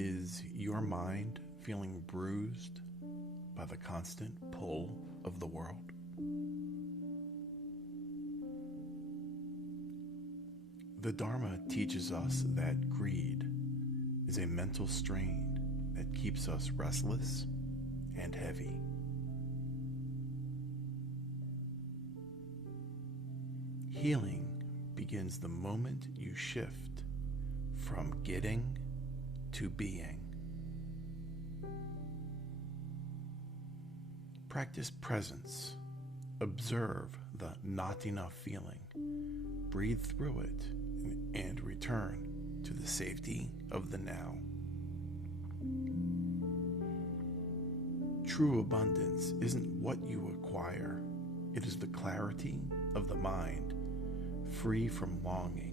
Is your mind feeling bruised by the constant pull of the world? The Dharma teaches us that greed is a mental strain that keeps us restless and heavy. Healing begins the moment you shift from getting to being. Practice presence. Observe the not enough feeling. Breathe through it and return to the safety of the now. True abundance isn't what you acquire. It is the clarity of the mind, free from longing